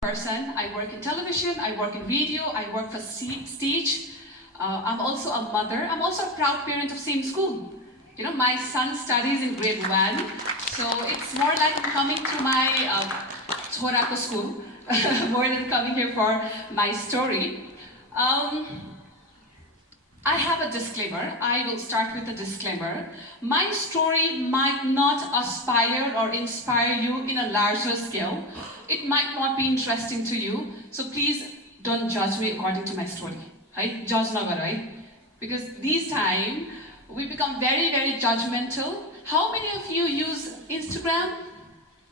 person. I work in television, I work in radio, I work for stage. I'm also a mother. I'm also a proud parent of same school. You know, my son studies in grade 1, so it's more like coming to my Chorako school, more than coming here for my story. I have a disclaimer. I will start with a disclaimer. My story might not aspire or inspire you in a larger scale. It might not be interesting to you, so please don't judge me according to my story. Right? Judge nagar, right? Because these times we become very, very judgmental. How many of you use Instagram?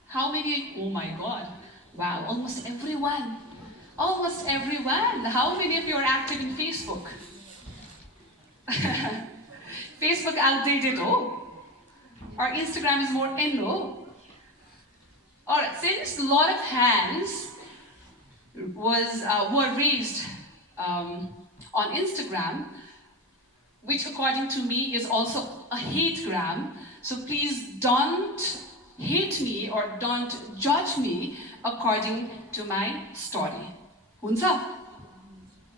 How many? Oh my God! Wow, almost everyone. Almost everyone. How many of you are active in Facebook? Facebook outdated, oh? Or Instagram is more in, oh? Alright, since a lot of hands were raised on Instagram, which according to me is also a hate gram, so please don't hate me or don't judge me according to my story. Hunxa?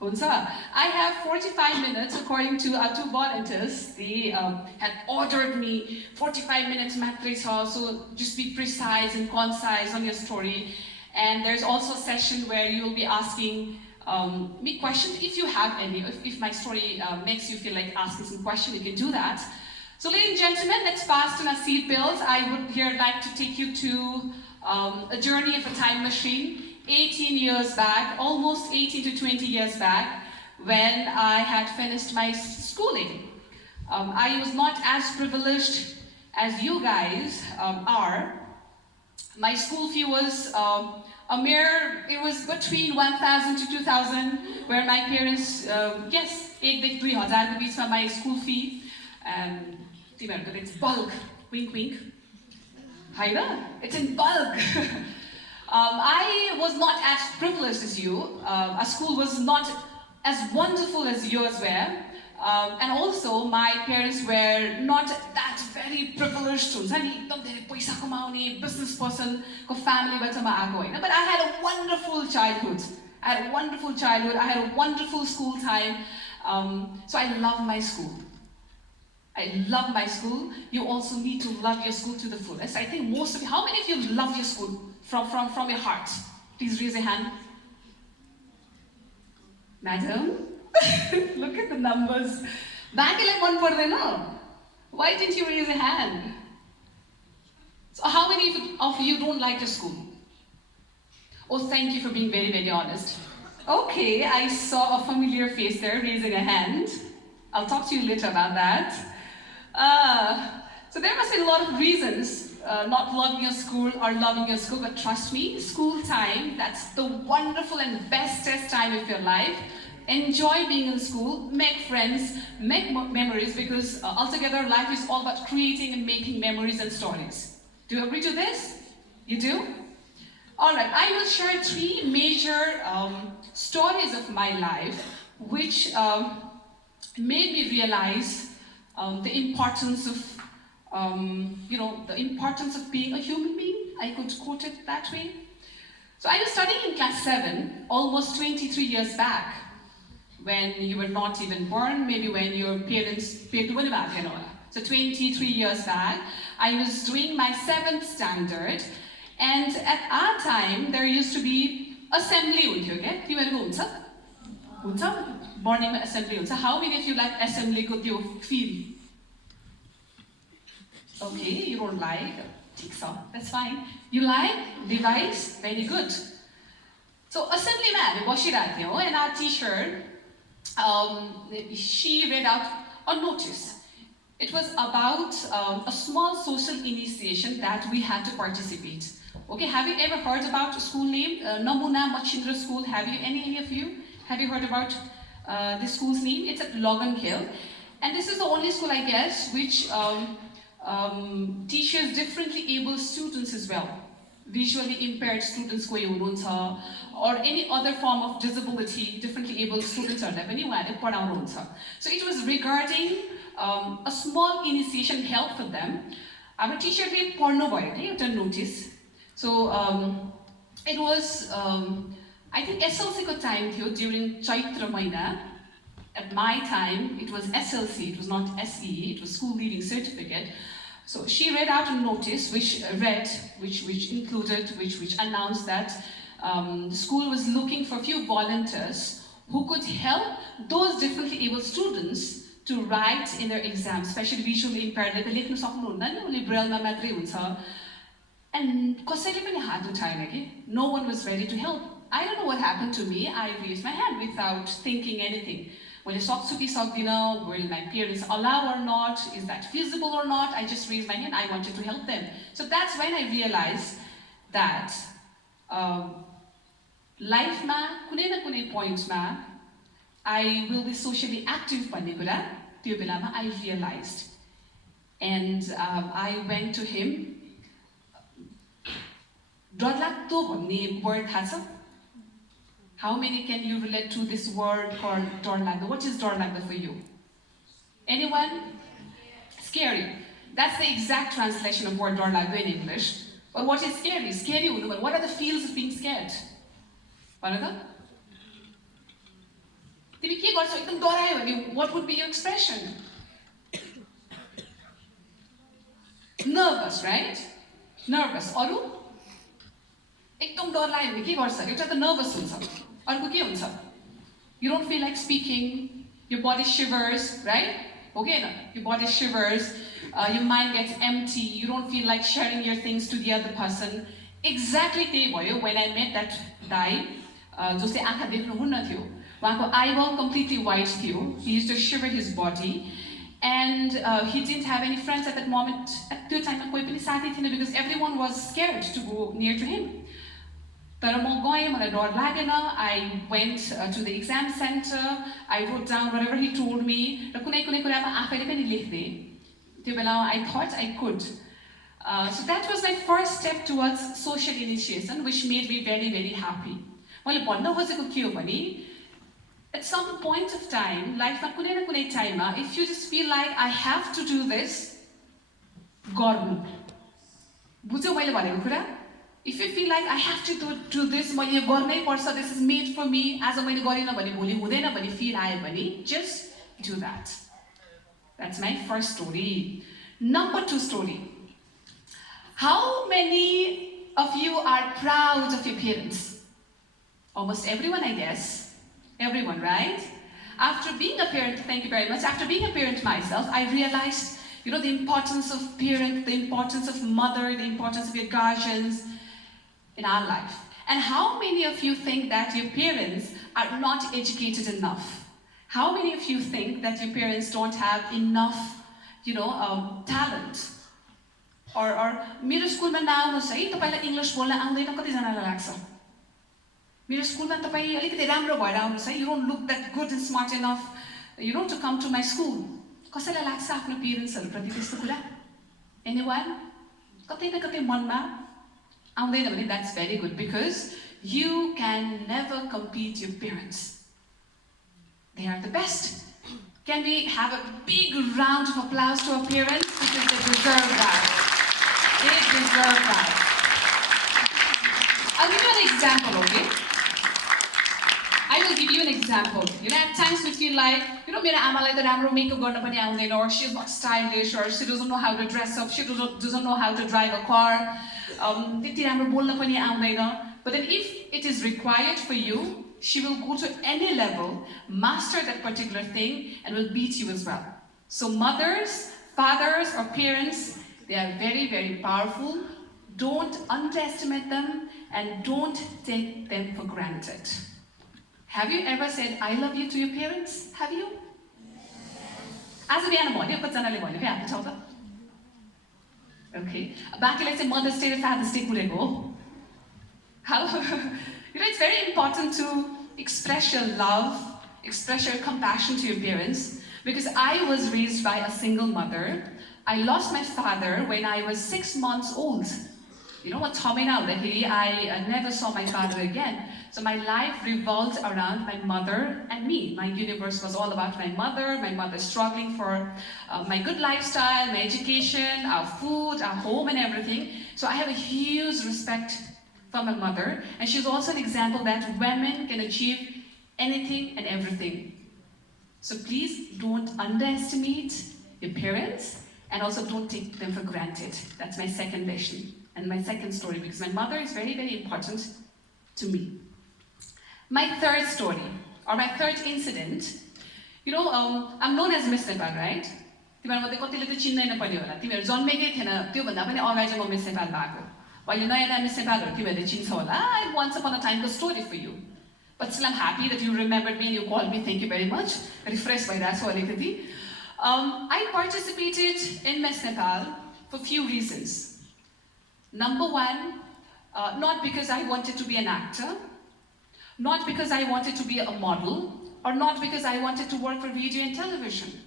Hunxa. I have 45 minutes according to our two volunteers. They had ordered me 45 minutes matre cha, so just be precise and concise on your story. And there's also a session where you'll be asking me questions if you have any. If my story makes you feel like asking some questions, you can do that. So ladies and gentlemen, let's fasten our seatbelts. I would here like to take you to a journey of a time machine. 18 years back, almost 18 to 20 years back, when I had finished my schooling. I was not as privileged as you guys are. My school fee was it was between 1,000 to 2,000, where my parents, yes, dekhi hazzar ko my school fee. Timiharuko, it's bulk, wink wink. Haina, it's in bulk. I was not as privileged as you. Our school was not as wonderful as yours were. And also, my parents were not that very privileged. paisa kamaune, business person, family, but I had a wonderful childhood. I had a wonderful school time. So I love my school. I love my school. You also need to love your school to the fullest. I think most of you, how many of you love your school from your heart? Please raise your hand. Madam? Look at the numbers. Baaki like one pardaina. Why didn't you raise your hand? So how many of you don't like your school? Oh, thank you for being very, very honest. Okay, I saw a familiar face there raising a hand. I'll talk to you later about that. So there must be a lot of reasons not loving your school or loving your school, but trust me, school time, that's the wonderful and bestest time of your life. Enjoy being in school, make friends, make memories, because altogether life is all about creating and making memories and stories. Do you agree to this? You do? Alright, I will share 3 major stories of my life which made me realize the importance of the importance of being a human being. I could quote it that way. So I was studying in class 7, almost 23 years back, when you were not even born, maybe when your parents paid to back, So 23 years back, I was doing my 7th standard, and at our time, there used to be assembly, okay? Morning assembly. So how many of you like assembly could you feel? Okay, you don't like? That's fine. You like? Device? Very good. So assemblyman, and our teacher, she read out a notice. It was about a small social initiation that we had to participate. Okay, have you ever heard about a school name? Namuna Machindra School. Have you, any of you? Have you heard about this school's name? It's at Logan Hill. And this is the only school, I guess, which teaches differently able students as well. Visually impaired students or any other form of disability, differently able students are So it was regarding a small initiation help for them. Our teacher did porno boy, notice. So It was, I think SLC ko time थियो during Chaitra Maina. At my time, it was SLC, it was not SE, it was School Leaving Certificate. So she read out a notice which announced that the school was looking for a few volunteers who could help those differently able students to write in their exams, especially visually impaired. They लेख्न सक्नुहुन्न नि उनी ब्रेलमा मात्रै हुन्छ. And कसैले पनि हात उठाएन कि. No one was ready to help. I don't know what happened to me. I raised my hand without thinking anything. मैले सक्छु कि सक्दिनँ, will my parents allow or not, is that feasible or not, I just raised my hand, I wanted to help them. So that's when I realized that लाइफमा कुनै न कुनै पोइन्टमा I will be socially active भन्ने कुरा त्यो बेलामा I realized. And I went to him. डरलाग्दो भन्ने word थाहा छ? How many can you relate to this word called dorlagdo? What is dorlagdo for you? Anyone? Scary. That's the exact translation of word dorlagdo in English. But what is scary? Scary. What are the feels of being scared? What would be your expression? Nervous, right? Nervous. Aru? एकदम डर लाग्यो भने के गर्छ? एउटा त nervous हुन्छ. अर्को के हुन्छ? You don't feel like speaking, your body shivers, right? Okay, no? Your body shivers, your mind gets empty, you don't feel like sharing your things to the other person. Exactly त्यही भयो when I met that guy, जसले आँखा देख्नुहुन्न थियो. उहाँको eyeball completely white थियो. He used to shiver his body. And he didn't have any friends at that moment. At त्यो टाइममा कोही पनि साथी थिएन because everyone was scared to go near to him. तर म गएँ, मलाई डर लागेन. I went to the exam center. I wrote down whatever he told me. र कुनै कुनै कुरामा आफैले पनि लेख्दै. त्यो बेला I thought I could. So that was my first step towards social initiation, which made me very, very happy. मैले भन्न खोजेको के हो भने, at some point of time, लाइफमा कुनै न कुनै टाइममा, if you just feel like I have to do this, गर्नु. बुझ्यौ मैले भनेको कुरा? If you feel like I have to do this, मैले यो गर्नै पर्छ, this is made for me, आज मैले गरिनँ भने भोलि हुँदैन भन्ने feel आयो भने, just do that. That's my first story. Number 2 story. How many of you are proud of your parents? Almost everyone, I guess. Everyone, right? After being a parent, thank you very much. After being a parent myself, I realized, the importance of parent, the importance of mother, the importance of your guardians in our life. And how many of you think that your parents are not educated enough? How many of you think that your parents don't have enough, talent? Or मेरो स्कुलमा नआउनुस् है, तपाईलाई English बोल्न आउँदैन कति जनालाई लाग्छ? मेरो स्कुलमा तपाई अलिकति राम्रो भएर आउनुस् है, you don't look that good and smart enough, to come to my school. कसैलाई लाग्छ आफ्नो पेरेन्ट्सहरु प्रति त्यस्तो कुरा? Anyone? कतै न कतै मनमा आउँदैन भने that's very good because you can never compete your parents. They are the best. Can we have a big round of applause to our parents because they deserve that. They deserve that. I'll give you an example, okay? I will give you an example. At times we feel like, मेरो आमालाई त राम्रो makeup गर्न पनि आउँदैन, or she's not stylish, or she doesn't know how to dress up, she doesn't know how to drive a car. त्यति राम्रो बोल्न पनि आउँदैन. But then if it is required for you, she will go to any level, master that particular thing, and will beat you as well. So mothers, fathers, or parents, they are very, very powerful. Don't underestimate them, and don't take them for granted. Have you ever said, I love you to your parents? Have you? As a bihan bhanyo, कतिजनाले भन्यो के हात उठाउँदा? Okay. बाकीलाई चाहिँ Mother's Day र Father's Day कुरेको हो. How? It's very important to express your love, express your compassion to your parents, because I was raised by a single mother. I lost my father when I was 6 months old. What's coming out? I never saw my father again. So my life revolved around my mother and me. My universe was all about my mother struggling for my good lifestyle, my education, our food, our home, and everything. So I have a huge respect from my mother, and she's also an example that women can achieve anything and everything. So please don't underestimate your parents, and also don't take them for granted. That's my second lesson and my second story, because my mother is very, very important to me. My third story, or my third incident, I'm known as Miss Nepal, right? तिमीहरुमध्ये कतिले त चिन्दैन पनि होला. तिमीहरु जन्मेकै थिएन त्यो भन्दा पनि अगाडि म मिस नेपाल भएको. While नयाँ नयाँ मिस नेपालहरु तिमीहरुले चिन्छ होला. I once upon a time the story for you. But still I'm happy that you remembered me and you called me. Thank you very much. Refresh भइरहेको छु अलिकति. I participated in Miss Nepal for few reasons. Number one, not because I wanted to be an actor, not because I wanted to be a model, or not because I wanted to work for radio and television.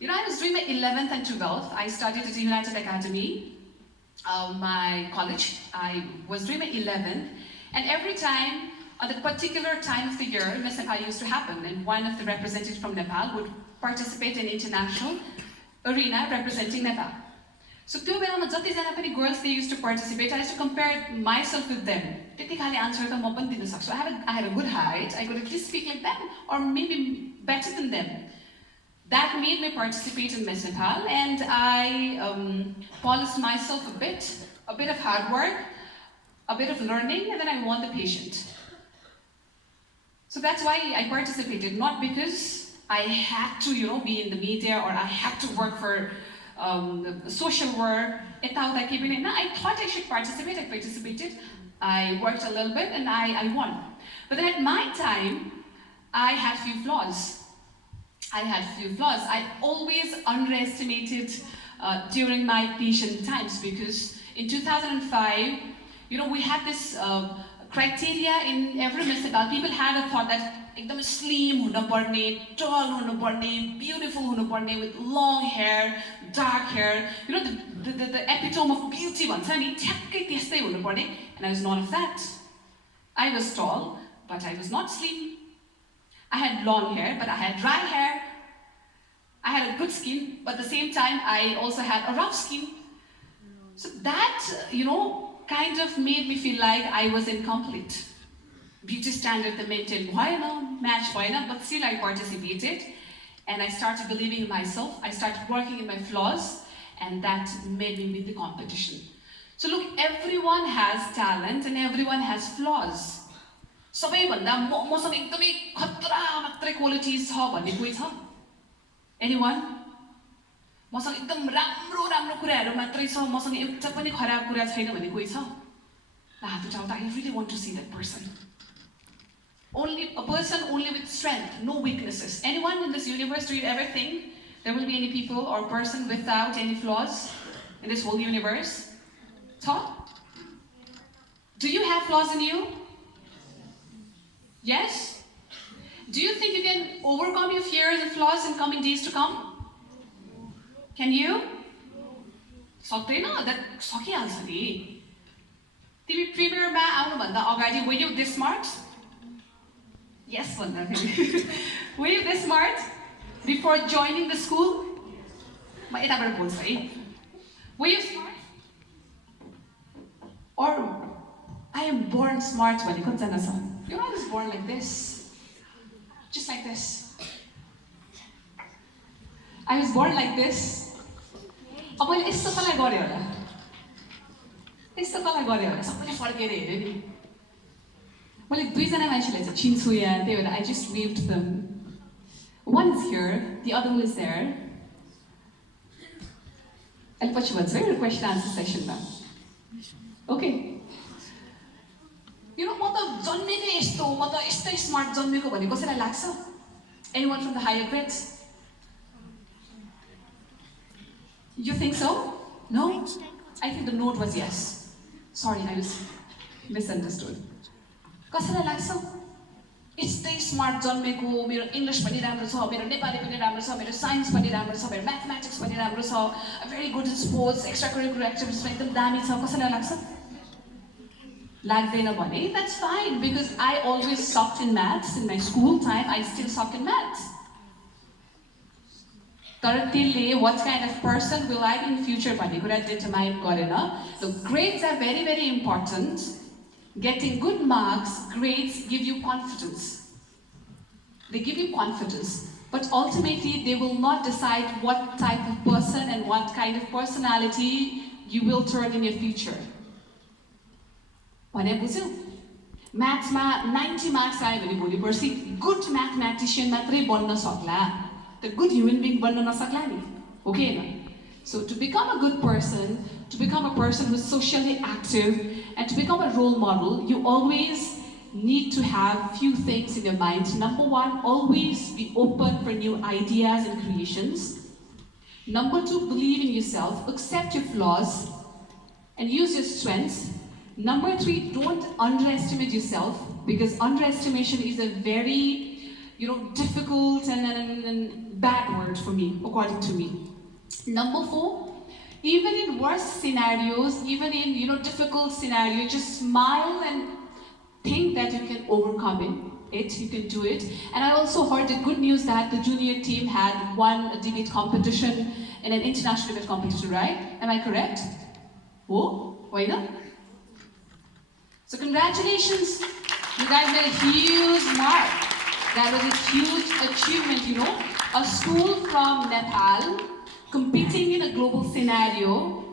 I was doing my 11th and 12th. I studied at United Academy, my college. I was doing my 11th, and every time, at the particular time of the year, Miss Nepal used to happen, and one of the representatives from Nepal would participate in international arena representing Nepal. So त्यो बेलामा जतिजना पनि girls they used to participate, I used to compare myself with them. त्यतिखाले answer त म पनि दिन सक्छु. I had a good height. I could at least speak like them, or maybe better than them. That made me participate in Miss Nepal, and I polished myself a bit of hard work, a bit of learning, and then I won the pageant. So that's why I participated, not because I had to, be in the media, or I had to work for social work. I thought I should participate. I participated. I worked a little bit, and I won. But then at my time, I had few flaws. I always underestimated during my patient times, because in 2005, we had this criteria in every Miss Nepal. People had a thought that ekdam slim huna parne, tall huna parne, beautiful huna parne, with long hair, dark hair. The epitome of beauty bhन्छ नि ठ्याक्कै त्यस्तै हुनु पर्ने. And I was none of that. I was tall, but I was not slim. I had long hair, but I had dry hair. I had a good skin, but at the same time, I also had a rough skin. So that, kind of made me feel like I was incomplete. Beauty standard the maintain hoina, match hoina, but still I participated. And I started believing in myself. I started working in my flaws, and that made me win the competition. So look, everyone has talent and everyone has flaws. सबैभन्दा मसँग एकदमै खतरा मात्रै qualities छ भन्ने कोही छ? Anyone? मसँग एकदम राम्रो कुराहरू मात्रै छ, मसँग एउटा पनि खराब कुरा छैन भन्ने कोही छ? हात उठाउँदा I really want to see that person. Only a person only with strength, no weaknesses. Anyone in this universe, do you ever think there will be any people or person without any flaws in this whole universe? Talk? Do you have flaws in you? Yes? Do you think you can overcome your fears and flaws in coming days to come? Can you? सक्दैन? That सकिहाल्छ नि. तिमी प्रिमियरमा आउनुभन्दा अगाडि were you this smart? Yes भन्दाखेरि. Were you this smart before joining the school? म यताबाट बोल्छु है. Were you smart? Or I am born smart भन्ने कतिजना छ? I was born like this. Just like this. I was born like this. अब मैले यस्तो कसलाई गरेँ होला? यस्तो कसलाई गरेँ होला? सबैले फर्केर हेऱ्यो नि. मैले दुईजना मान्छेलाई चाहिँ चिन्छु यहाँ, त्यही भएर I just waved them. One is here, the other one is there. अहिले पछि भन्छ है question answer session-मा. Okay. म त जन्मेकै यस्तो, म त यस्तै स्मार्ट जन्मेको भन्ने कसैलाई लाग्छ? Anyone from the higher grades? You think so? No? I think the note was yes. Sorry, I was misunderstood. कसैलाई लाग्छ? यस्तै स्मार्ट जन्मेको, मेरो इङ्ग्लिस पनि राम्रो छ, मेरो नेपाली पनि राम्रो छ, मेरो साइन्स पनि राम्रो छ, मेरो म्याथमेटिक्स पनि राम्रो छ, very good in sports, extracurricular activities पनि एकदम दामी छ, कसैलाई लाग्छ? लाग्दैन भने, that's fine, because I always sucked in maths. In my school time, I still suck in maths. तर त्यसले what kind of person will I be in future भन्ने कुरा determine गरेन. The grades are very very important. Getting good marks, grades give you confidence. They give you confidence. But ultimately, they will not decide what type of person and what kind of personality you will turn in your future. भने बुझ्यौ? म्याथ्समा 90 marks आयो भने भोलि पर्सि good म्याथमेटिशियन मात्रै बन्न सक्ला, त गुड ह्युमन बिङ बन्न नसक्ला नि, हो कि हैन? So to become a good person, to become a person who is socially active, and to become a role model, you always need to have few things in your mind. Number one, always be open for new ideas and creations. Number two, believe in yourself, accept your flaws, and use your strengths. Number three, don't underestimate yourself, because underestimation is a very, difficult and bad word for me, according to me. Number four, even in worst scenarios, even in difficult scenarios, just smile and think that you can overcome it, you can do it. And I also heard the good news that the junior team had won a debate competition in an international debate competition, right? Am I correct? Oh, hoina? So congratulations, you guys made a huge mark. That was a huge achievement, A school from Nepal competing in a global scenario,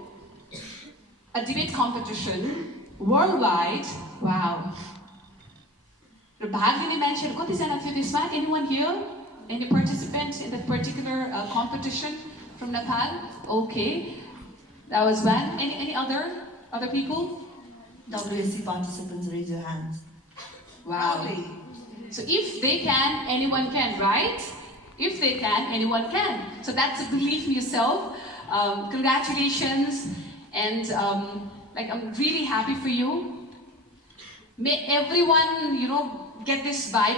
a debate competition, worldwide, wow. Anyone here? Any participant in that particular competition from Nepal? Okay, that was one. Any other people? WSC participants, raise your hands. Wow. So if they can, anyone can, right? If they can, anyone can. So that's a belief in yourself. Congratulations, and I'm really happy for you. May everyone, get this vibe.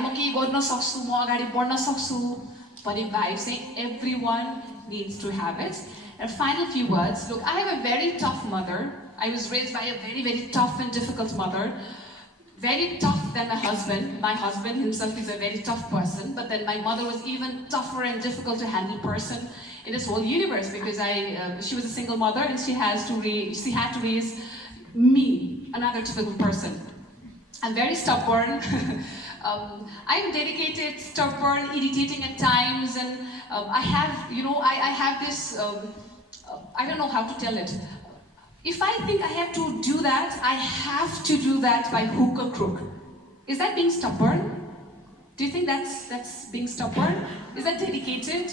Vibe saying everyone needs to have it. And final few words. Look, I have a very tough mother. I was raised by a very, very tough and difficult mother. Very tough than my husband. My husband himself is a very tough person, but then my mother was even tougher and difficult to handle person in this whole universe, because she was a single mother and she had to raise me, another difficult person. I'm very stubborn. I'm dedicated, stubborn, irritating at times, and I have this. I don't know how to tell it. If I think I have to do that, I have to do that by hook or crook. Is that being stubborn? Do you think that's being stubborn? Is that dedicated?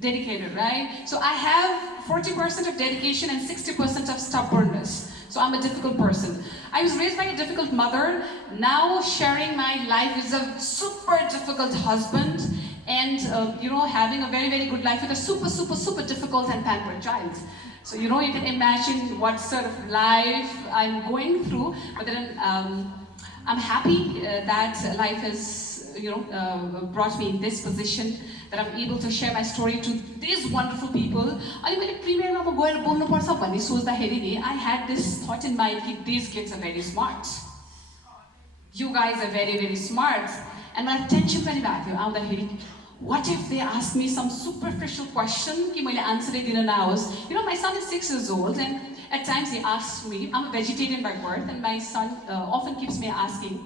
Dedicated, right? So I have 40% of dedication and 60% of stubbornness. So I'm a difficult person. I was raised by a difficult mother. Now sharing my life with a super difficult husband, and having a very, very good life with a super, super, super difficult and pampered child. So you can imagine what sort of life I'm going through. But then I'm happy that life has brought me in this position, that I'm able to share my story to these wonderful people. I had this thought in mind that these kids are very smart. You guys are very, very smart. And my attention pani bhakyo. What if they ask me some superficial question ki मैले answer din naos? My son is 6 years old, and at times he asks me, I'm a vegetarian by birth, and my son often keeps me asking,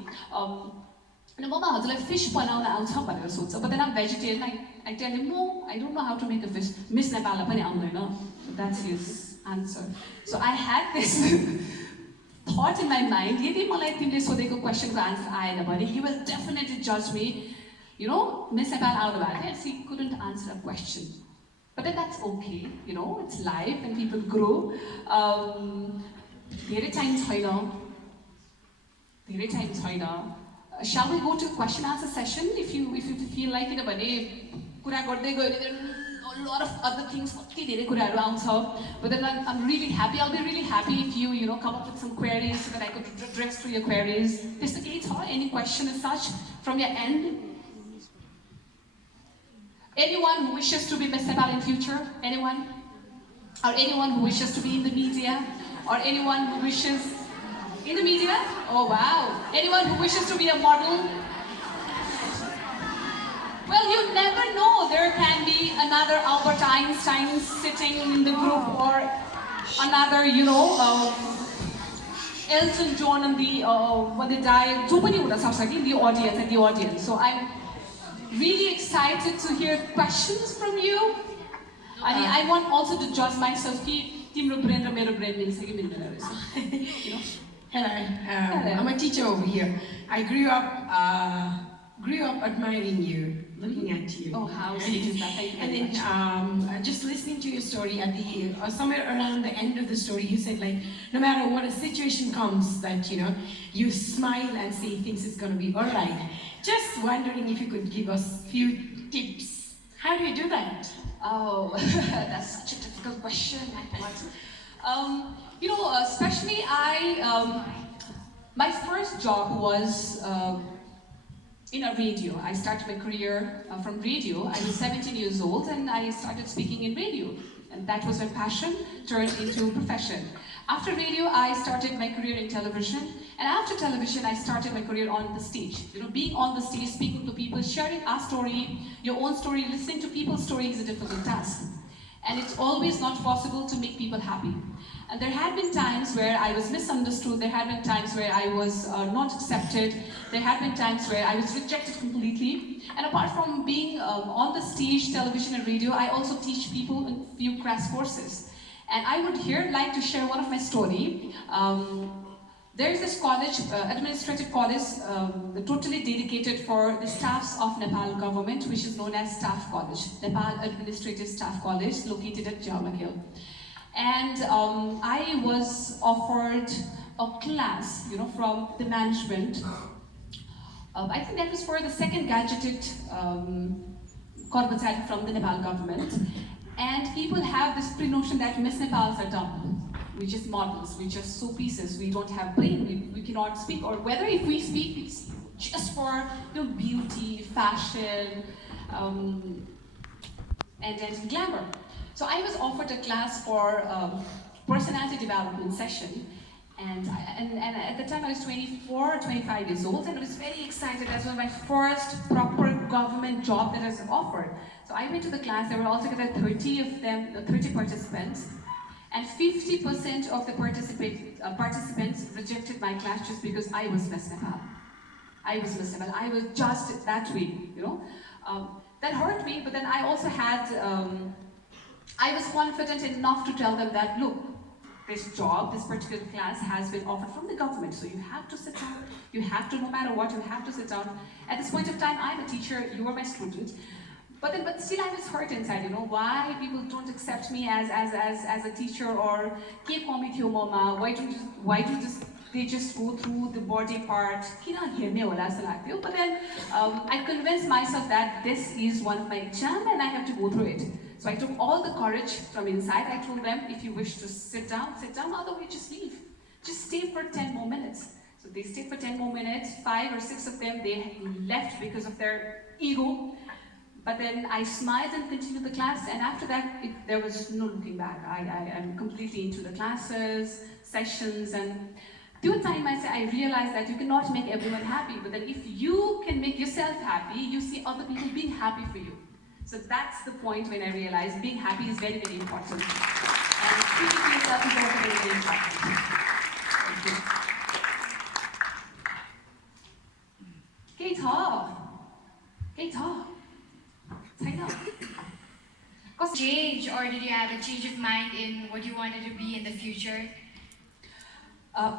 Mama, हजुरलाई fish बनाउन आउँछ भनेर सोध्छ. But then I'm vegetarian, I tell him, no, I don't know how to make a fish. Miss Nepal पनि आउँदैन. That's his answer. So I had this thought in my mind, यदि मलाई तिमीले सोधेको क्वेशनको आन्सर आएन भने, he will definitely judge me. Miss Nepal out of that, she couldn't answer a question. But then that's okay, it's life and people grow. धेरै time छैन. धेरै time छैन. Shall we go to question answer session? If you feel like it, भने कुरा गर्दै गयो भने a lot of other things, कति धेरै कुराहरू आउँछ. But then I'm really happy. I'll be really happy if you come up with some queries so that I could address to your queries. त्यस्तो केही छ? Any question as such from your end? Anyone who wishes to be Miss Nepal in future? Anyone? Or anyone who wishes to be in the media? Or anyone who wishes in the media? Oh wow! Anyone who wishes to be a model? Well, you never know. There can be another Albert Einstein sitting in the group, or another, Elton John and when they die, in the audience. So I'm really excited to hear questions from you. I want also to judge myself. Timro brain ra mero brain milcha ki milदैन रहेछ. Hello, I'm a teacher over here. I grew up admiring you, looking at you. Oh, how sweet is that? Thank you And very then much. just listening to your story at the somewhere around the end of the story, you said like, no matter what a situation comes, that you smile and say things is gonna be all right. Just wondering if you could give us a few tips. How do you do that? Oh, that's such a difficult question. Especially my first job was in a radio. I started my career from radio. I was 17 years old and I started speaking in radio. And that was my passion, turned into a profession. After radio, I started my career in television. And after television, I started my career on the stage. Being on the stage, speaking to people, sharing our story, your own story, listening to people's story is a difficult task. And it's always not possible to make people happy. And there had been times where I was misunderstood, there had been times where I was not accepted, there had been times where I was rejected completely. And apart from being on the stage, television and radio, I also teach people in a few crash courses. And I would here like to share one of my story. There is this college, administrative college, totally dedicated for the staffs of Nepal government, which is known as Staff College, Nepal Administrative Staff College, located at Hill. And I was offered a class, from the management. I think that was for the second gadgeted kormachari from the Nepal government. And people have this pre-notion that Miss Nepals are dumb. We just models, we just sew pieces, we don't have brain, we cannot speak, or whether if we speak, it's just for beauty, fashion, and glamour. So I was offered a class for personality development session, and at the time I was 24 or 25 years old, and I was very excited. That was my first proper government job that I was offered. So I went to the class. There were altogether 30 participants. And 50% of the participants rejected my class just because I was Miss Nepal. I was Miss Nepal. I was just that way, That hurt me, but then I also had, I was confident enough to tell them that, look, this job, this particular class has been offered from the government, so you have to sit down. You have to, no matter what, you have to sit down. At this point of time, I'm a teacher, you are my student. But still I was hurt inside, why people don't accept me as a teacher, or why do they just go through the body part? But then I convinced myself that this is one of my exams and I have to go through it. So I took all the courage from inside. I told them, if you wish to sit down, otherwise just leave. Just stay for 10 more minutes. So they stayed for 10 more minutes, 5 or 6 of them, they left because of their ego. But then I smiled and continued the class, and after that, there was no looking back. I'm completely into the classes, sessions, and through time I realized that you cannot make everyone happy, but then if you can make yourself happy, you see other people being happy for you. So that's the point when I realized being happy is very, very important. And speaking to yourself is also very, very important. Thank you. Change, or did you have a change of mind in what you wanted to be in the future?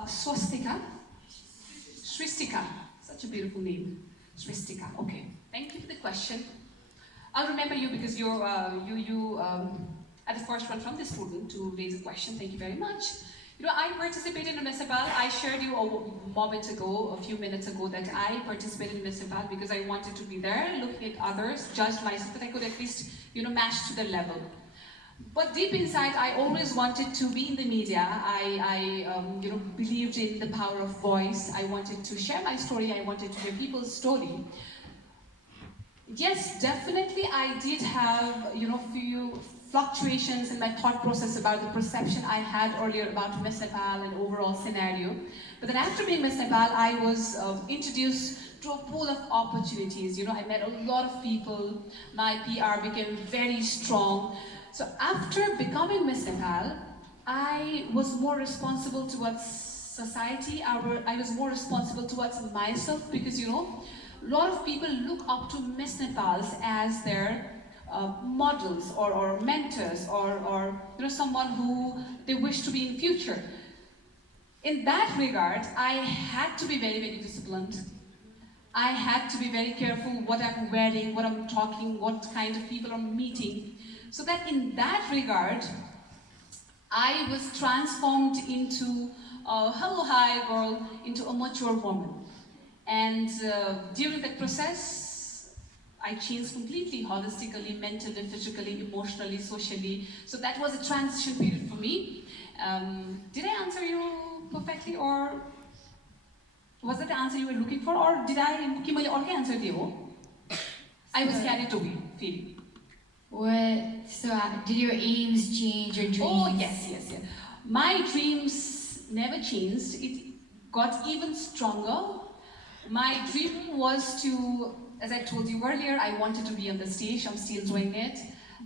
Swastika. Sristika. Such a beautiful name. Sristika. Okay. Thank you for the question. I'll remember you because you are the first one from the student to raise a question. Thank you very much. I participated in Miss Nepal. I shared you a few minutes ago, that I participated in Miss Nepal because I wanted to be there, looking at others, judge myself, that I could at least, match to their level. But deep inside, I always wanted to be in the media. I believed in the power of voice. I wanted to share my story. I wanted to hear people's story. Yes, definitely I did have, few fluctuations in my thought process about the perception I had earlier about Miss Nepal and overall scenario. But then after being Miss Nepal, I was introduced to a pool of opportunities. I met a lot of people. My PR became very strong. So after becoming Miss Nepal, I was more responsible towards society. I was more responsible towards myself because, a lot of people look up to Miss Nepals as their models or mentors or someone who they wish to be in future. In that regard, I had to be very, very disciplined. I had to be very careful what I'm wearing, what I'm talking, what kind of people I'm meeting. So that in that regard, I was transformed into a hello, hi girl, into a mature woman. And during that process, I changed completely, holistically, mentally, physically, emotionally, socially. So that was a transition period for me. Did I answer you perfectly, or was that the answer you were looking for, or did I answer you? I was carried away, feeling. Did your aims change, your dreams? Oh, yes. My dreams never changed. It got even stronger. My dream was to, as I told you earlier, I wanted to be on the stage. I'm still doing it.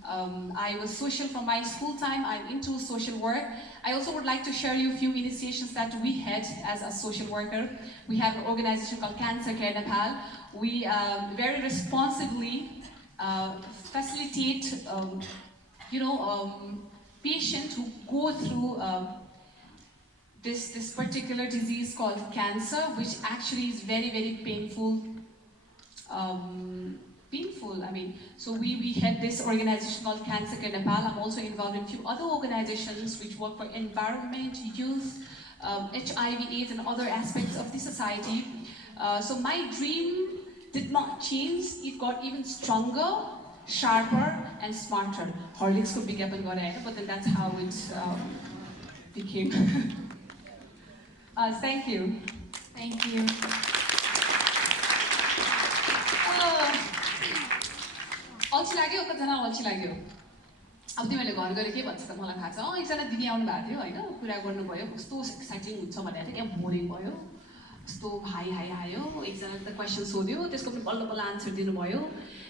I was social from my school time. I'm into social work. I also would like to share you a few initiations that we had as a social worker. We have an organization called Cancer Care Nepal. We very responsibly facilitate, patients who go through this particular disease called cancer, which actually is very, very painful. Painful, I mean. So we had this organization called Cancer Care Nepal. I'm also involved in a few other organizations which work for environment, youth, HIV/AIDS, and other aspects of the society. So my dream did not change. It got even stronger, sharper, and smarter. Horlicks could be up and got ahead, but then that's how it became. Thank you. Thank you. अल्छी लाग्यो कतिजना अल्छी लाग्यो अब तिमीहरूले घर गएर के भन्छ त मलाई थाहा छ एकजना दिदी आउनु भएको थियो होइन कुरा गर्नुभयो कस्तो एक्साइटिङ हुन्छ भनेर थियो क्या बोरिङ भयो कस्तो हाई आयो एकजनाले त क्वेसन सोध्यो त्यसको पनि बल्ल बल्ल आन्सर दिनुभयो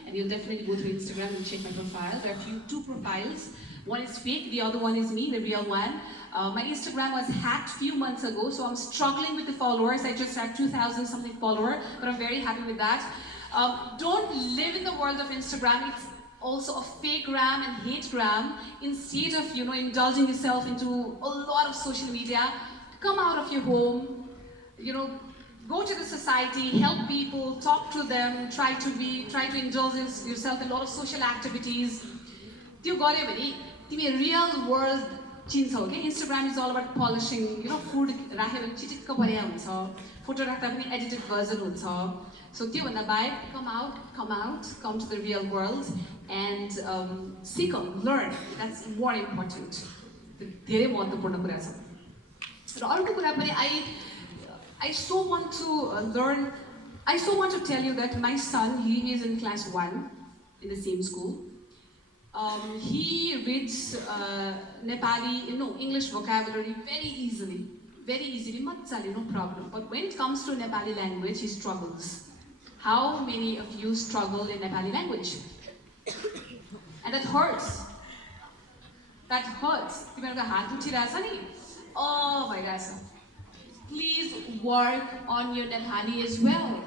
and you'll definitely go through Instagram and check my profile. There are two profiles. One is fake, the other one is me, the real one. My Instagram was hacked a few months ago, so I'm struggling with the followers. I just have 2,000 something follower, but I'm very happy with that. Don't live in the world of Instagram. It's also a fake gram and hate gram. Instead of indulging yourself into a lot of social media, come out of your home. Go to the society, help people, talk to them, try to indulge yourself in a lot of social activities. त्यो गर्यो भने तिमी real world चिन्छौ के Instagram is all about polishing, food राख्यो भने चिटिक्क पर्या हुन्छ, फोटो राख्दा पनि edited version हुन्छ. So त्यो भन्दा बाहेक come to the real world and seek out, learn. That's more important. धेरै महत्त्वपूर्ण कुरा छ. र अर्को कुरा पनि I so want to learn. I so want to tell you that my son, he is in class 1 in the same school. He reads Nepali, English vocabulary very easily, no problem. But when it comes to Nepali language, he struggles. How many of you struggle in Nepali language? And that hurts. That hurts. Oh my gosh. Please work on your Nepali as well.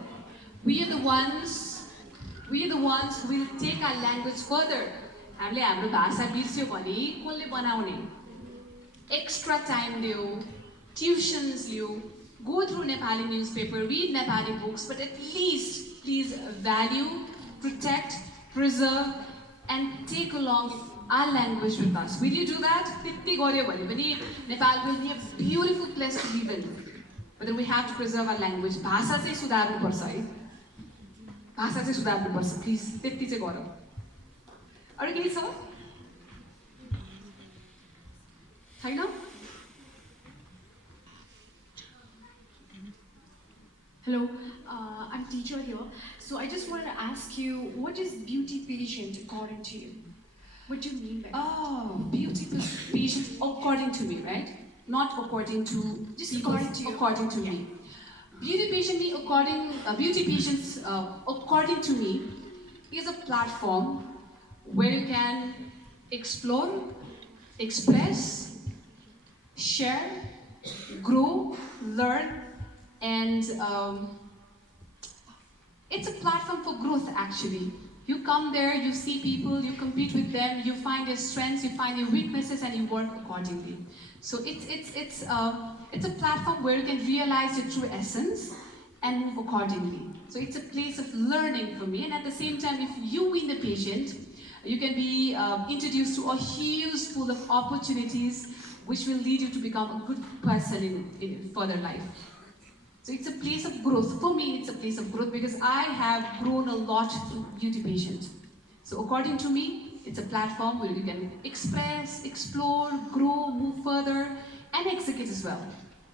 We are the ones who will take our language further. हामीले हाम्रो भाषा बिर्स्यो भने कसले बनाउने? Extra time Leo, tuitions Leo, go through Nepali newspaper, read Nepali books, but at least please value, protect, preserve, and take along our language with us. Will you do that? त्यति गर्यो भने पनि Nepal will be a beautiful place to live in. But then we have to preserve our language. भाषा चाहिँ सुधार्नु पर्छ है. भाषा चाहिँ सुधार्नु पर्छ. Please, त्यति चाहिँ गरौँ. अरु केही छ? छैन? Hello, I'm teacher here. So I just wanted to ask you, what is beauty pageant according to you? What do you mean by that? Oh, beauty pageant according to me, right? Not according to Just people, according to you. according to me. Beauty pageant me beauty pageants according to me is a platform where you can explore, express, share, grow, learn, and it's a platform for growth actually. You come there, you see people, you compete with them, you find their strengths, you find their weaknesses, and you work accordingly. So it's a platform where you can realize your true essence and move accordingly. So it's a place of learning for me, and at the same time, if you win the pageant, you can be introduced to a huge pool of opportunities which will lead you to become a good person in further life. So it's a place of growth. For me, it's a place of growth because I have grown a lot through beauty pageant. So according to me, it's a platform where you can express, explore, grow, move further, and execute as well,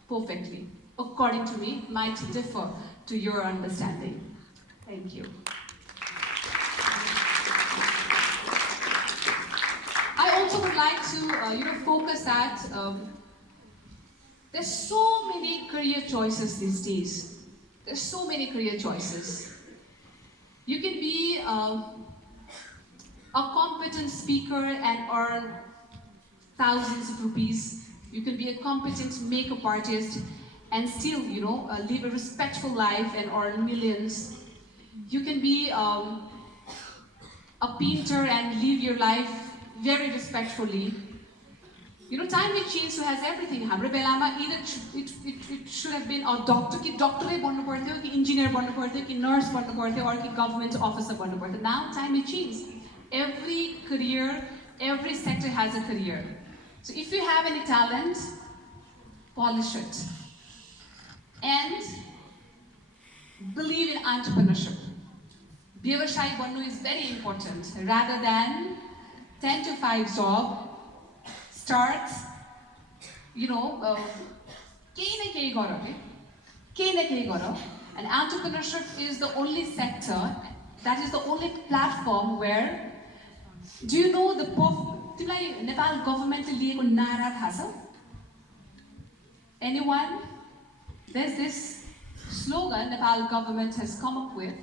perfectly. According to me, might differ to your understanding. Thank you. I also would like to, focus that there's so many career choices these days. There's so many career choices. You can be a competent speaker and earn thousands of rupees. You can be a competent makeup artist and still, live a respectful life and earn millions. You can be a painter and live your life very respectfully. Time will change, so has everything. हाम्रो बेलामा either it should have been a doctor कि डक्टरै बन्नु पर्थ्यो कि engineer बन्नु पर्थ्यो कि nurse बन्नु पर्थ्यो or कि गभर्नमेन्ट अफिसर बन्नु पर्थ्यो. Now time will change. Every career, every sector has a career. So if you have any talent, polish it. And believe in entrepreneurship. व्यवसायी बन्नु is very important. Rather than 10 to 5 job, start, केही न केही गर के केही न केही गर. And entrepreneurship is the only sector, that is the only platform where, do you know तिमीलाई नेपाल गभर्नमेन्टले लिएको नारा थाहा छ? Anyone? There's this slogan Nepal government has come up with.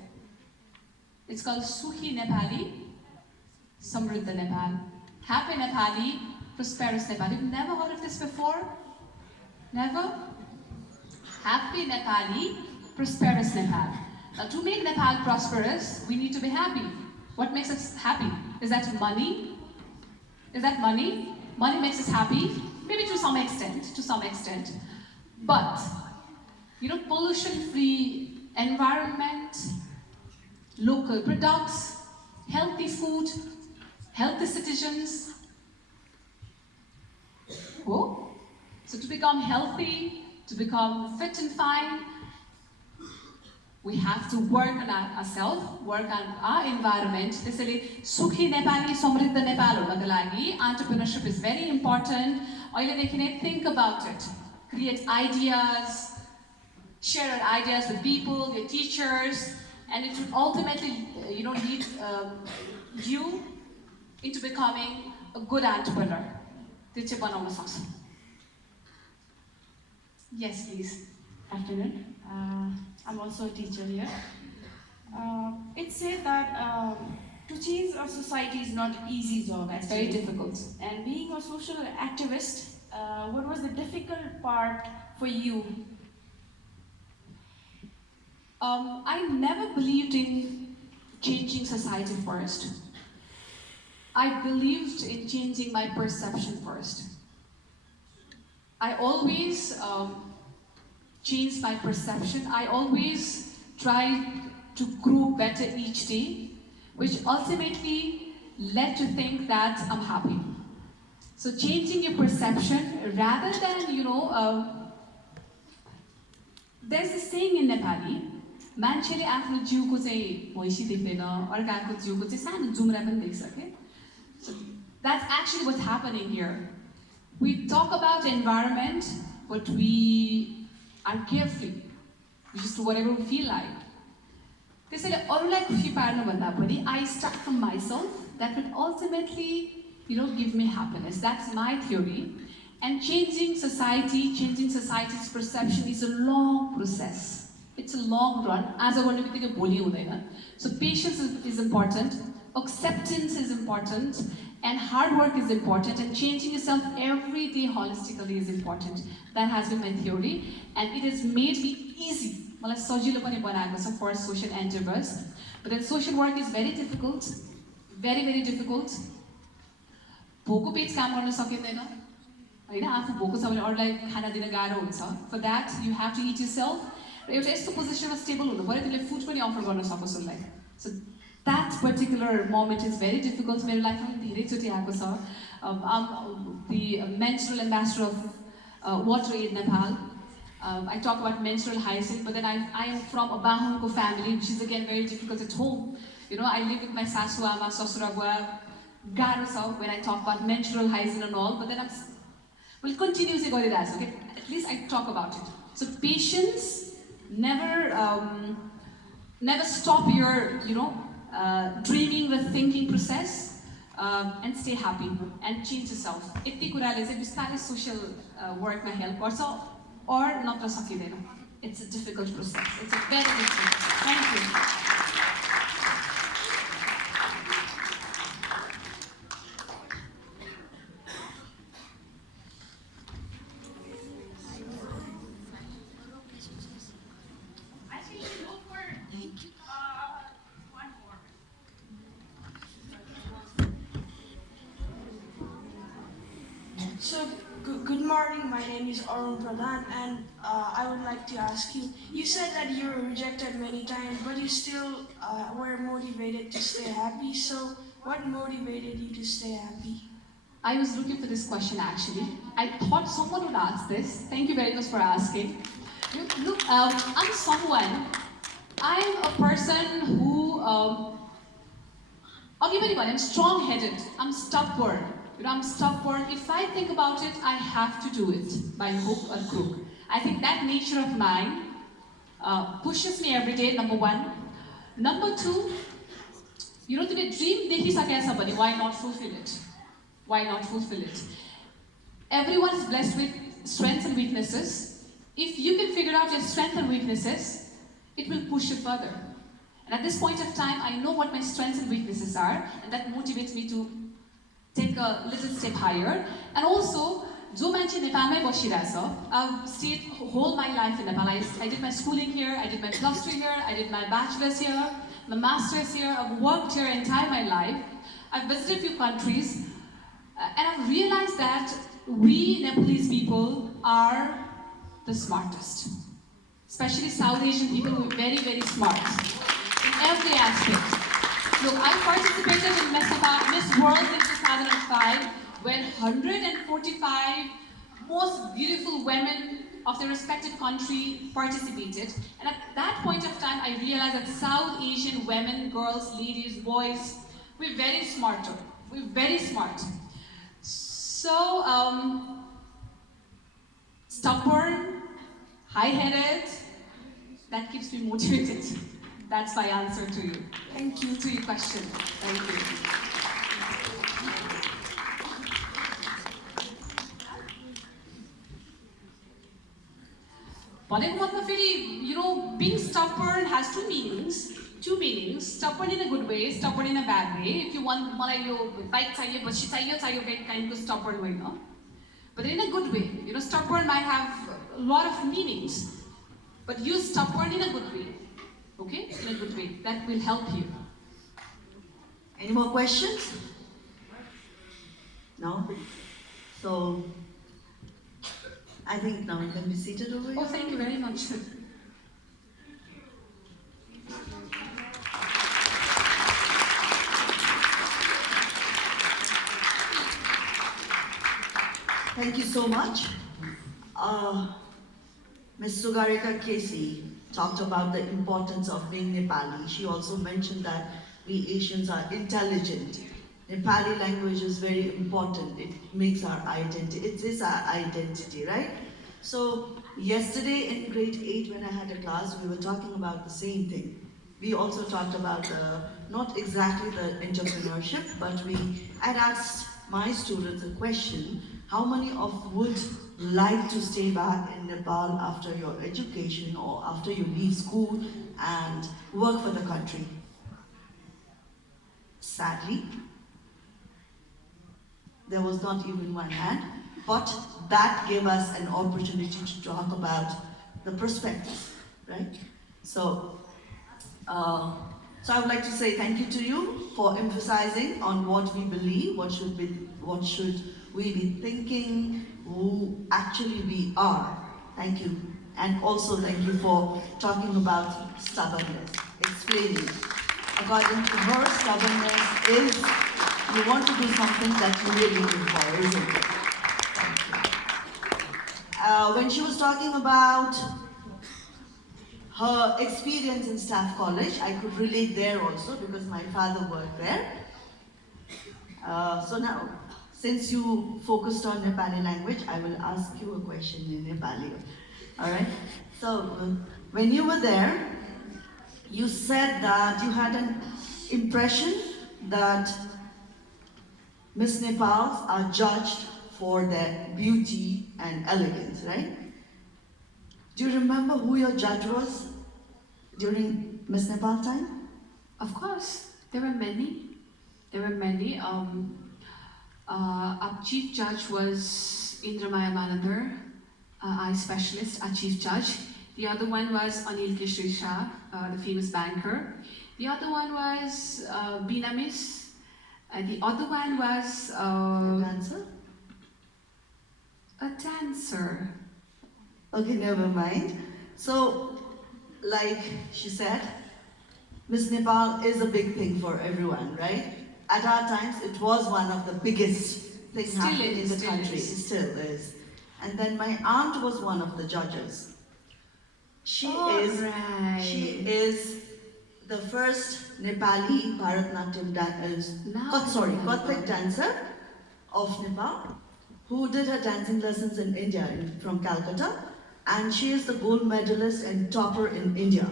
It's called Suhi Nepali, Samriddha Nepal. Happy Nepali, prosperous Nepal. You've never heard of this before? Never? Happy Nepali, prosperous Nepal. Now to make Nepal prosperous, we need to be happy. What makes us happy? Is that money? Is that money? Money makes us happy? Maybe to some extent. But, pollution-free environment, local products, healthy food, healthy citizens. Oh? So to become healthy, to become fit and fine, we have to work on ourselves, work on our environment. त्यसैले सुखी नेपाली समृद्ध नेपाल हुनको लागि entrepreneurship is very important. अहिलेदेखि नै think about it. Create ideas, share your ideas with people, your teachers, and it would ultimately, lead you into becoming a good entrepreneur. त्यो चाहिँ बनाउन सक्छ. Yes, please. Afternoon. I'm also a teacher here. It's said that to change our society is not easy job. It's very difficult. And being a social activist, what was the difficult part for you? I never believed in changing society first. I believed in changing my perception first. I always changed my perception. I always tried to grow better each day, which ultimately led to think that I'm happy. So changing your perception rather than, there's this saying in Nepali, मान्छेले आफ्नो जिउको चाहिँ भैँसी देख्दैन, अर्काको जिउको चाहिँ सानो जुम्रा पनि देख्छ के. So that's actually what's happening here. We talk about environment, but we are carefully We just do whatever we feel like. त्यसैले अरूलाई खुसी पार्नुभन्दा पनि I start from myself. That will ultimately, give me happiness. That's my theory. And changing society's perception is a long process. It's a long run. As a गर्ने बित्तिकै भोलि हुँदैन. So patience is important. Acceptance is important. And hard work is important. And changing yourself every day holistically is important. That has been my theory. And it has made me easy. मलाई सजिलो पनि बनाएको छ for social endeavors. But then social work is very difficult. Very, very difficult. भोको पेट काम गर्न सकिँदैन हैन आफू भोको छ भने अरूलाई खाना दिन गाह्रो हुन्छ. For that you have to eat yourself. र एउटा यस्तो पोजिसनमा स्टेबल हुनु पर्यो त्यसले फुड पनि अफर गर्न सकोस् उसलाई. So that particular moment is very difficult. मेरो लाइफमा पनि धेरैचोटि आएको छ. I'm the menstrual ambassador of Water Aid Nepal. I talk about menstrual hygiene, but then I am from a Bahunko family, which is again very difficult at home. I live with my sasu ama, sasuragua, garu when I talk about menstrual hygiene and all, but then we'll continue to go to that, okay? At least I talk about it. So patience, never stop your, dreaming, the thinking process, and stay happy and change yourself. Yति कुराले चाहिँ बिस्तारै social work मा help गर्छ or नत्र सकिँदैन. It's a difficult process. It's a very difficult process. Thank you. So, good morning, my name is Arun Pradhan, and I would like to ask you, you said that you were rejected many times, but you still were motivated to stay happy. So, what motivated you to stay happy? I was looking for this question actually. I thought someone would ask this. Thank you very much for asking. Look, I'm a person who, I'll give anybody, I'm strong-headed, I'm stubborn. I'm stubborn. If I think about it, I have to do it by hook or crook. I think that nature of mine pushes me every day, number one. Number two, the dream dekhisakeko cha bhane, why not fulfill it? Why not fulfill it? Everyone is blessed with strengths and weaknesses. If you can figure out your strengths and weaknesses, it will push you further. And at this point of time, I know what my strengths and weaknesses are, and that motivates me to take a little step higher. And also, जो मान्छे नेपालमै बसिरहेछ, I've stayed whole my life in Nepal. I did my schooling here, I did my +2 here, I did my bachelor's here, my master's here, I've worked here entire my life. I've visited a few countries, and I've realized that we Nepalese people are the smartest. Especially South Asian people who are very, very smart in every aspect. Look, I participated in Miss World in 2005, where 145 most beautiful women of their respective country participated. And at that point of time, I realized that South Asian women, girls, ladies, boys, we're very smarter. We're very smart. So, stubborn, high-headed, that keeps me motivated. That's my answer to you. Thank you. To your question. Thank you. भनेको मतलब फेरि, being stubborn has two meanings. Two meanings. Stubborn in a good way, stubborn in a bad way. If you want, मलाई यो bike चाहियो, पछि चाहियो kind of stubborn way, no? But in a good way. Stubborn might have a lot of meanings. But use stubborn in a good way. Okay? In a good way. That will help you. Any more questions? No? So, I think now you can be seated over here. Oh, thank you very much. Thank you so much. Ms. Sugarika Casey talked about the importance of being Nepali. She also mentioned that we Asians are intelligent. Nepali language is very important. It makes our identity. It is our identity, right? So Yesterday in grade 8 when I had a class, we were talking about the same thing. We also talked about not exactly the entrepreneurship, but I'd asked my students a question, how many of would like to stay back in Nepal after your education or after you leave school and work for the country? Sadly, there was not even one hand, but that gave us an opportunity to talk about the perspective, right? So, so I would like to say thank you to you for emphasizing on what we believe, what should we be thinking, who actually we are. Thank you. And also thank you for talking about stubbornness, explaining. According to her, stubbornness is you want to do something that you really live for, isn't it? When she was talking about her experience in staff college, I could relate there also because my father worked there. So now, since you focused on Nepali language, I will ask you a question in Nepali. All right? So, when you were there, you said that you had an impression that Miss Nepals are judged for their beauty and elegance, right? Do you remember who your judge was during Miss Nepal time? Of course, there were many. There were many. Our chief judge was Indramaya Malandar, eye specialist, our chief judge. The other one was Anil Kishri Shah, the famous banker. The other one was Beena Miss. The other one was A dancer? a dancer. Okay, never mind. So, like she said, Miss Nepal is a big thing for everyone, right? At our times, it was one of the biggest things Still happening is, in the still country. is. It still is. And then my aunt was one of the judges. She is the first Nepali Bharatnatyam Kathak dancer of Nepal, who did her dancing lessons in India, from Calcutta, and she is the gold medalist and topper in India.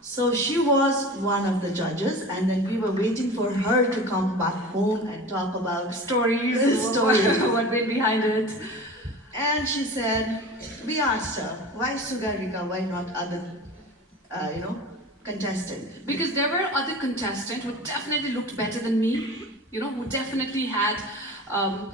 So she was one of the judges, and then we were waiting for her to come back home and talk about Stories, what went behind it. And she said, we asked her, why Sugarika, why not other, contestant? Because there were other contestants who definitely looked better than me, who definitely had a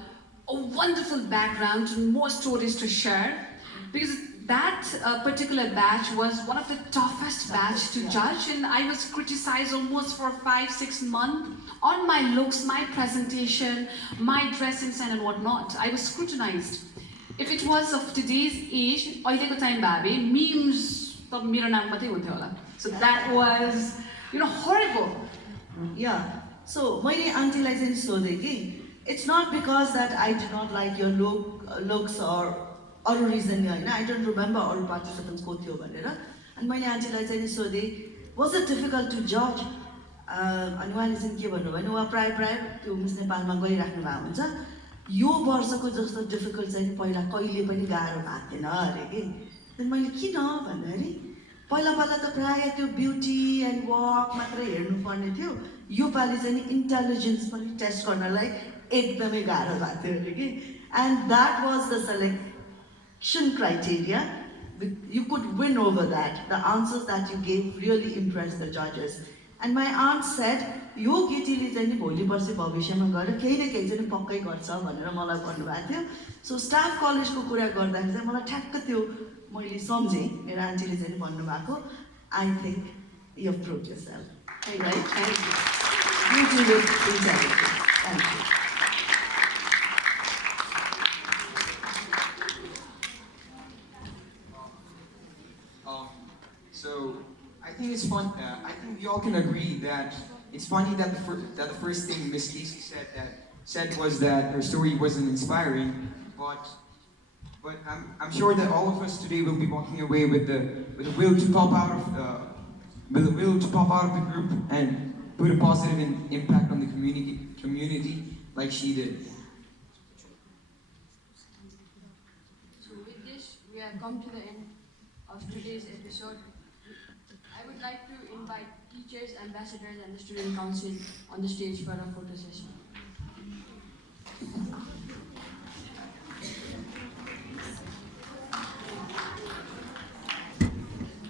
wonderful background and more stories to share. Because that particular batch was one of the toughest batch to judge, and I was criticized almost for 5-6 months on my looks, my presentation, my dressing sense and whatnot. I was scrutinized. If it was of today's age, अहिलेको time babe, memes त मेरो नाम मात्रै हुन्थ्यो होला. So that was, horrible. Yeah. So मैले आन्टीलाई चाहिँ सोधेँ कि it's not because that I did not like your looks or अरू रिजन होइन, I don't remember अरू participants को थियो भनेर. अनि मैले आन्टीलाई चाहिँ सोधेँ, was it difficult to judge? अनि उहाँले चाहिँ के भन्नु भने, उहाँ प्राय त्यो मिस नेपालमा गइराख्नु भएको हुन्छ. यो वर्षको जस्तो डिफिकल्ट चाहिँ पहिला कहिले पनि गाह्रो भएको थिएन अरे कि. अनि मैले किन भन्दाखेरि पहिला त प्राय त्यो ब्युटी एन्ड वक मात्रै हेर्नु पर्ने थियो, यो पालि चाहिँ इन्टेलिजेन्स पनि टेस्ट गर्नलाई एकदमै गाह्रो भएको थियो अरे कि. And that was the selection criteria. You could win over that. The answers that you gave really impressed the judges. And my aunt said, यो केटीले चाहिँ नि भोलि पर्सि भविष्यमा गएर केही न केही चाहिँ पक्कै गर्छ भनेर मलाई भन्नुभएको थियो. सो स्टाफ कलेजको कुरा गर्दाखेरि चाहिँ मलाई ठ्याक्क त्यो मैले सम्झेँ, मेरो आन्टीले चाहिँ नि भन्नुभएको, I think you have proved yourself. Right? Thank you. You do look intelligent. Thank you. So I think it's fun. I think we all can agree that it's funny that the first thing Miss Casey said was that her story wasn't inspiring, but I'm sure that all of us today will be walking away with the will to pop out of the group and put a positive impact on the community like she did. So with this, we are have come to the end of today's episode. I would like to invite teachers, ambassadors, and the student council on the stage for a photo session.